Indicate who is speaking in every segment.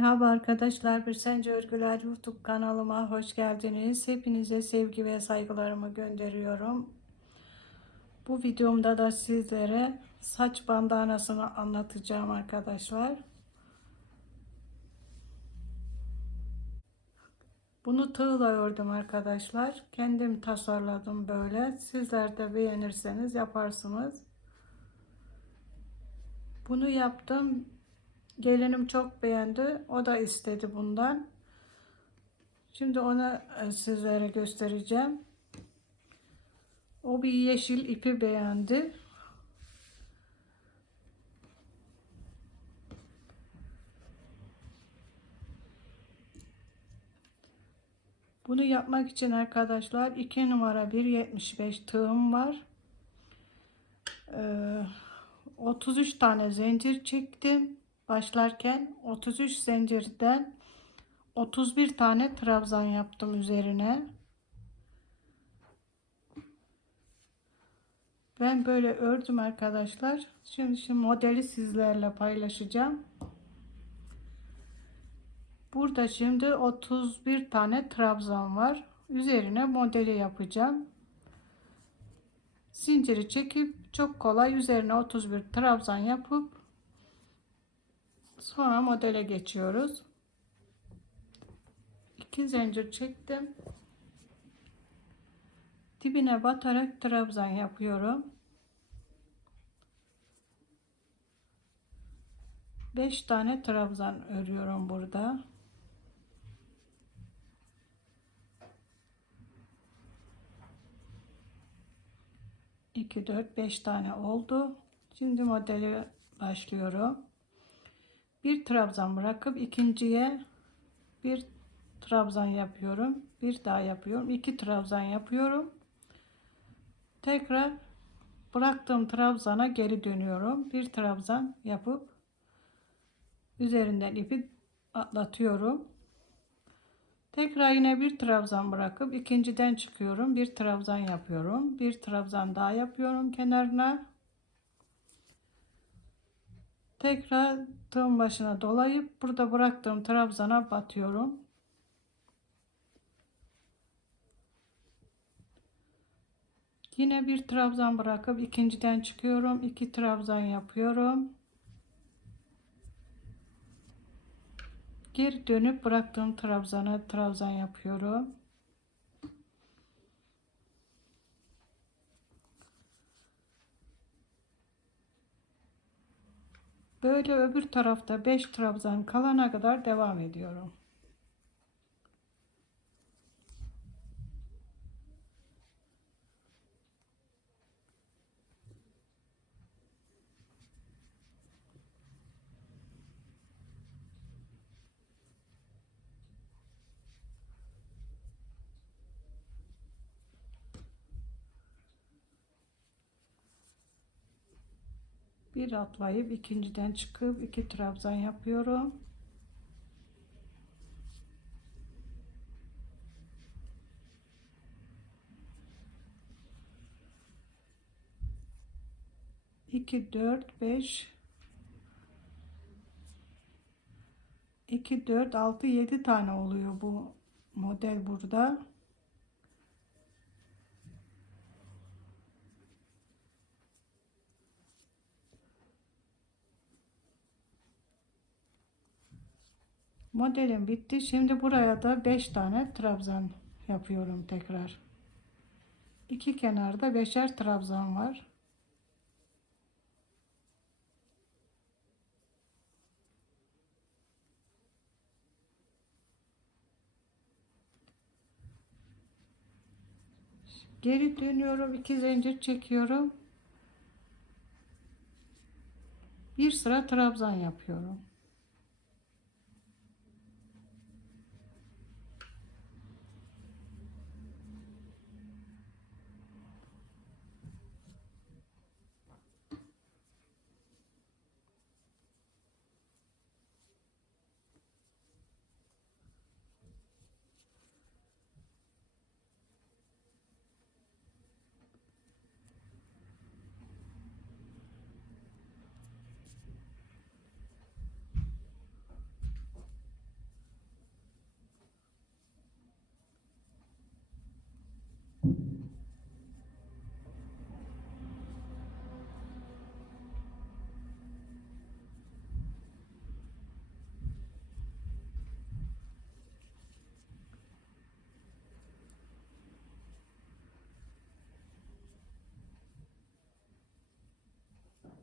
Speaker 1: Merhaba arkadaşlar, Bir Sence Örgüler YouTube kanalıma hoş geldiniz. Hepinize sevgi ve saygılarımı gönderiyorum. Bu videomda da sizlere saç bandanasını anlatacağım arkadaşlar. Bunu tığla ördüm arkadaşlar. Kendim tasarladım böyle. Sizler de beğenirseniz yaparsınız. Bunu yaptım. Gelinim çok beğendi. O da istedi bundan. Şimdi onu e, sizlere göstereceğim. O bir yeşil ipi beğendi. Bunu yapmak için arkadaşlar 2 numara 1.75 tığım var. Ee, 33 tane zincir çektim başlarken 33 zincirden 31 tane trabzan yaptım üzerine. Ben böyle ördüm arkadaşlar. Şimdi şimdi modeli sizlerle paylaşacağım. Burada şimdi 31 tane trabzan var. Üzerine modeli yapacağım. Zinciri çekip çok kolay üzerine 31 trabzan yapıp Sonra modele geçiyoruz. İki zincir çektim. Dibine batarak trabzan yapıyorum. 5 tane trabzan örüyorum burada. İki, dört, beş tane oldu. Şimdi modeli başlıyorum bir trabzan bırakıp ikinciye bir trabzan yapıyorum. Bir daha yapıyorum. İki trabzan yapıyorum. Tekrar bıraktığım trabzana geri dönüyorum. Bir trabzan yapıp üzerinden ipi atlatıyorum. Tekrar yine bir trabzan bırakıp ikinciden çıkıyorum. Bir trabzan yapıyorum. Bir trabzan daha yapıyorum kenarına Tekrar tığın başına dolayıp burada bıraktığım trabzana batıyorum. Yine bir trabzan bırakıp ikinciden çıkıyorum. iki trabzan yapıyorum. Geri dönüp bıraktığım trabzana trabzan yapıyorum. Böyle öbür tarafta 5 trabzan kalana kadar devam ediyorum. Bir atlayıp ikinciden çıkıp iki trabzan yapıyorum. İki, dört, beş, iki, dört, altı, yedi tane oluyor bu model burada. Modelim bitti. Şimdi buraya da 5 tane trabzan yapıyorum tekrar. İki kenarda beşer trabzan var. Geri dönüyorum. iki zincir çekiyorum. Bir sıra trabzan yapıyorum.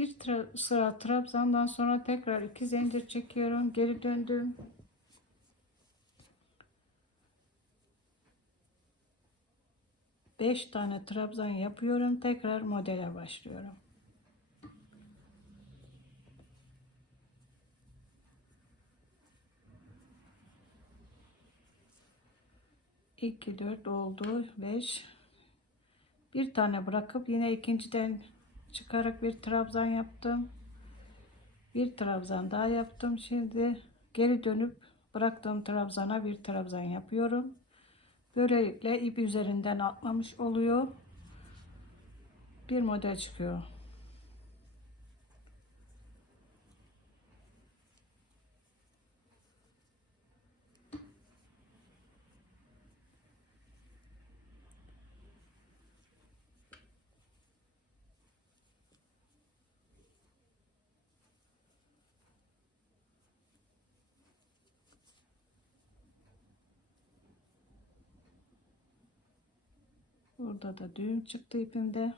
Speaker 1: Bir tra- sıra trabzandan sonra tekrar iki zincir çekiyorum. Geri döndüm. Beş tane trabzan yapıyorum. Tekrar modele başlıyorum. 2 4 oldu 5 bir tane bırakıp yine ikinciden çıkarak bir trabzan yaptım. Bir trabzan daha yaptım. Şimdi geri dönüp bıraktığım trabzana bir trabzan yapıyorum. Böylelikle ip üzerinden atlamış oluyor. Bir model çıkıyor Burada da düğüm çıktı ipimde.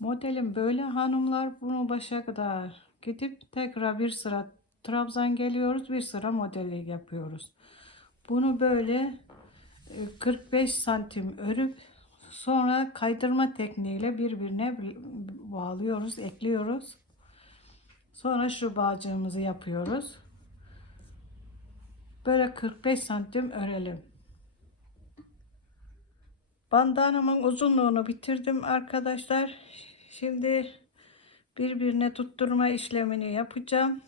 Speaker 1: Modelim böyle hanımlar bunu başa kadar gidip tekrar bir sıra trabzan geliyoruz bir sıra modeli yapıyoruz. Bunu böyle e, 45 santim örüp sonra kaydırma tekniğiyle birbirine bağlıyoruz, ekliyoruz. Sonra şu bağcığımızı yapıyoruz. Böyle 45 santim örelim. Bandanamın uzunluğunu bitirdim arkadaşlar. Şimdi birbirine tutturma işlemini yapacağım.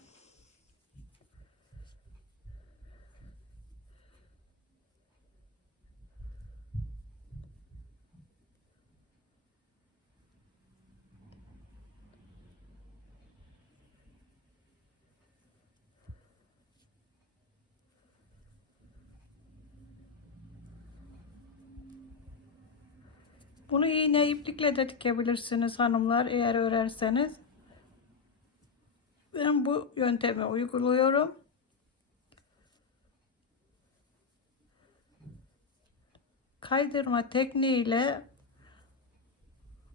Speaker 1: Bunu iğne iplikle de dikebilirsiniz hanımlar eğer örerseniz. Ben bu yöntemi uyguluyorum. Kaydırma tekniğiyle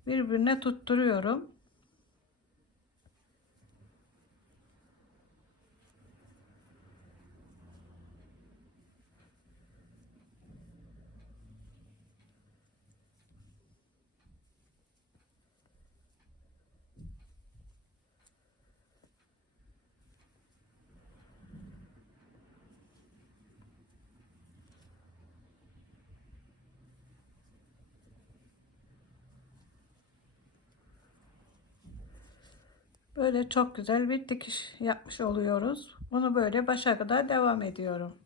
Speaker 1: birbirine tutturuyorum. Böyle çok güzel bir dikiş yapmış oluyoruz. Bunu böyle başa kadar devam ediyorum.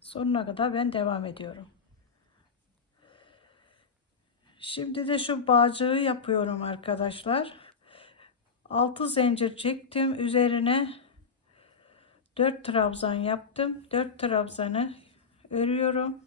Speaker 1: Sonuna kadar ben devam ediyorum. Şimdi de şu bağcığı yapıyorum arkadaşlar. 6 zincir çektim. Üzerine 4 trabzan yaptım. 4 trabzanı örüyorum.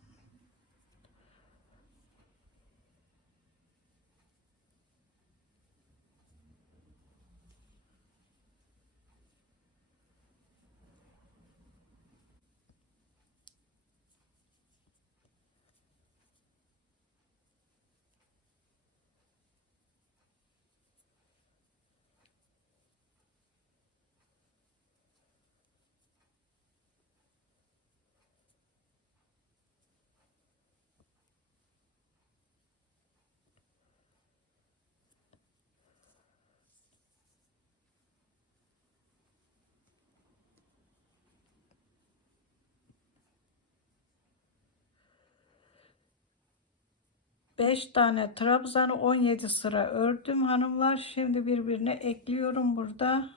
Speaker 1: 5 tane trabzanı 17 sıra ördüm hanımlar. Şimdi birbirine ekliyorum burada.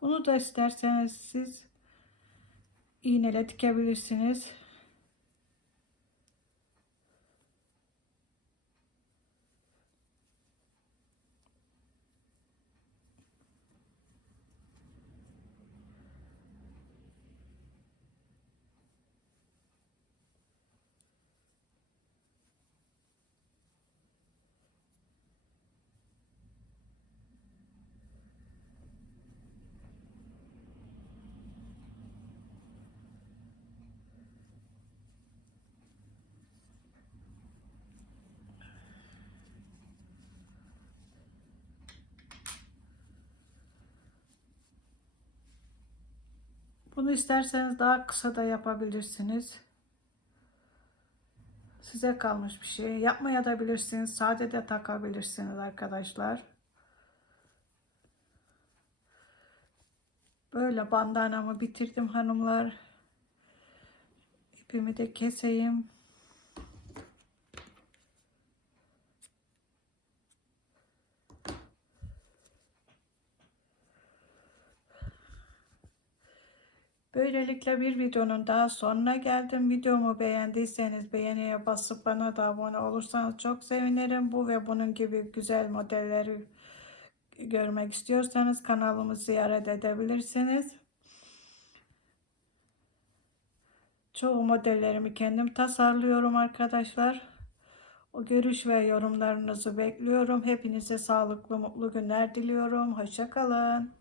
Speaker 1: Bunu da isterseniz siz iğneyle dikebilirsiniz. Bunu isterseniz daha kısa da yapabilirsiniz. Size kalmış bir şey. Yapmaya da bilirsiniz. Sade de takabilirsiniz arkadaşlar. Böyle bandanamı bitirdim hanımlar. İpimi de keseyim. Böylelikle bir videonun daha sonuna geldim. Videomu beğendiyseniz beğeniye basıp bana da abone olursanız çok sevinirim. Bu ve bunun gibi güzel modelleri görmek istiyorsanız kanalımı ziyaret edebilirsiniz. Çoğu modellerimi kendim tasarlıyorum arkadaşlar. O görüş ve yorumlarınızı bekliyorum. Hepinize sağlıklı, mutlu günler diliyorum. Hoşçakalın.